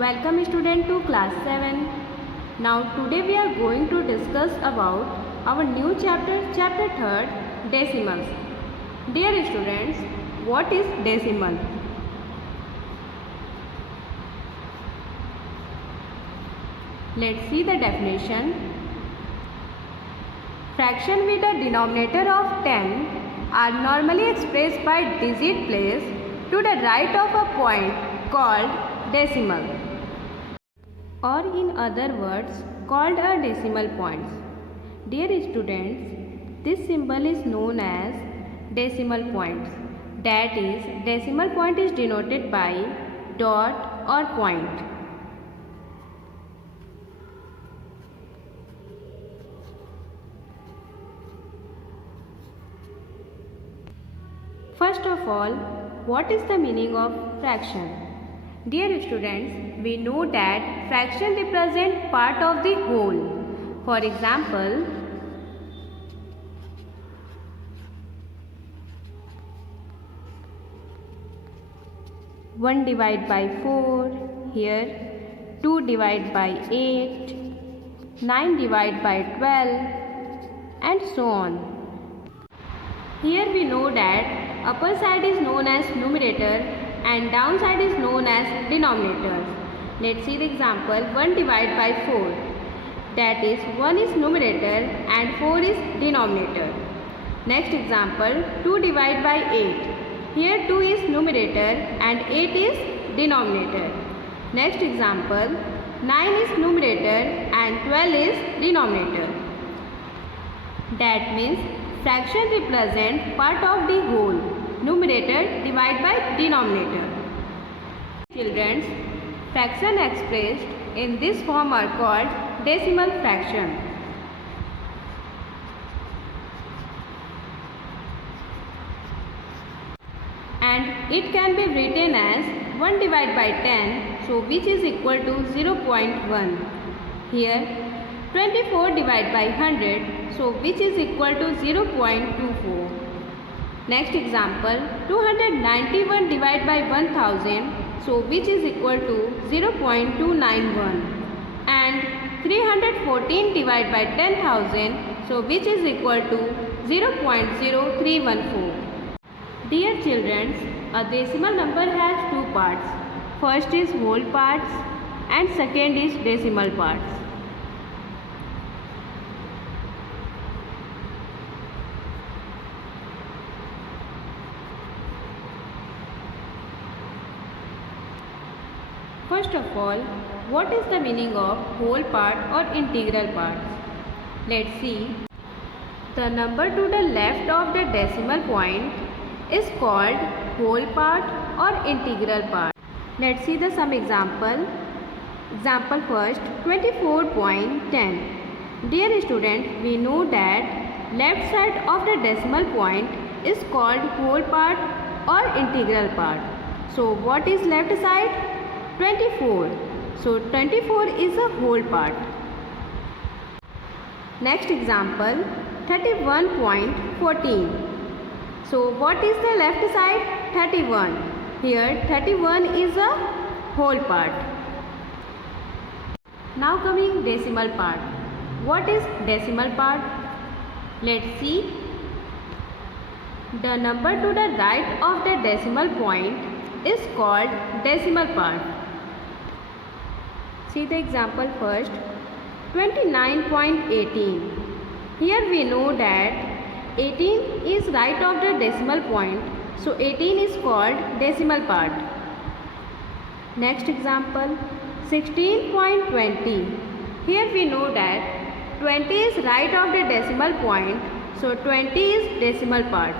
Welcome student to class 7. Now today we are going to discuss about our new chapter 3rd, decimals. Dear students, what is decimal? Let's see the definition. Fraction with a denominator of 10 are normally expressed by digit placed to the right of a point called decimal, or in other words called a decimal points. Dear students, this symbol is known as decimal points. That is, decimal point is denoted by dot or point. First of all, what is the meaning of fraction? Dear students, we know that fraction represent part of the whole. For example, one divided by 4, here 2 divided by 8, 9 divided by 12, and so on. Here we know that upper side is known as numerator and down side is known as denominator. Let's see the example 1 divided by 4. That is 1 is numerator and 4 is denominator. Next example 2 divided by 8. Here 2 is numerator and 8 is denominator. Next example 9 is numerator and 12 is denominator. That means fraction represent part of the whole. Numerator divided by denominator. Children, fraction expressed in this form are called decimal fraction. And it can be written as 1 divided by 10, so which is equal to 0.1. Here 24 divided by 100, so which is equal to 0.24. Next example 291 divided by 1000, so which is equal to 0.291, and 314 divided by 10,000, so which is equal to 0.0314. Dear children, a decimal number has two parts. First is whole parts and second is decimal parts. First of all, what is the meaning of whole part or integral parts? Let's see. The number to the left of the decimal point is called whole part or integral part. Let's see the some example. Example first, 24.10. Dear student, we know that left side of the decimal point is called whole part or integral part. So what is left side? 24. So 24 is a whole part. Next example 31.14. So what is the left side? 31. Here 31 is a whole part. Now coming decimal part. What is decimal part? Let's see. The number to the right of the decimal point is called decimal part. See the example first, 29.18. Here we know that 18 is right of the decimal point, so 18 is called decimal part. Next example, 16.20. Here we know that 20 is right of the decimal point, so 20 is decimal part.